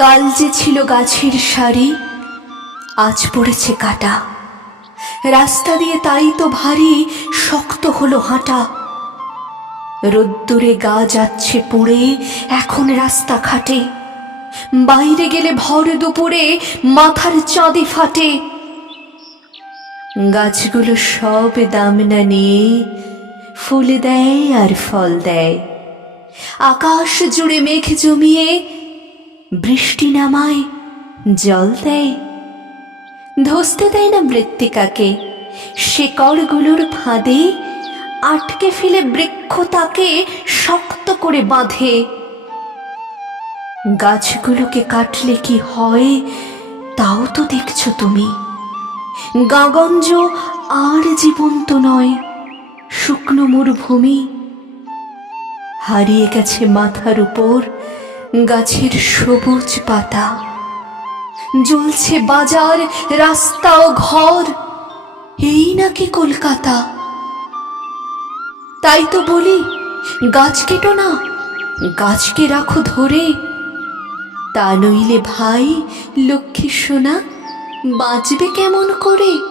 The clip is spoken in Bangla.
কাল যে ছিল গাছের সারি, আজ পড়েছে কাটা। রাস্তা দিয়ে তাই তো ভারী শক্ত হলো হাঁটা। রোদ্দুরে গা যাচ্ছে পুড়ে এখন রাস্তা খাটে। বাইরে গেলে ভর দুপুরে মাথার চাঁদে ফাটে। গাছগুলো সব দাম না নিয়ে ফুল দেয় আর ফল দেয়। আকাশ জুড়ে মেঘ জমিয়ে বৃষ্টি নামায়, জল দেয়। ধসতে দেয় না মৃত্তিকাকে, শেকড়গুলোর ফাঁদে আটকে ফেলে বৃক্ষ তাকে শক্ত করে বাঁধে। গাছগুলোকে কাটলে কি হয় তাও তো দেখছো তুমি। গাগঞ্জ আর জীবন্ত নয়, শুকনো মরুভূমি। হারিয়ে গেছে মাথার উপর গাছের সবুজ পাতা। জ্বলছে বাজার, রাস্তা ও ঘর, এই নাকি কলকাতা। তাই তো বলি, গাছ কেটো না, গাছকে রাখো ধরে। তা নইলে ভাই লক্ষ্মী সোনা বাঁচবে কেমন করে।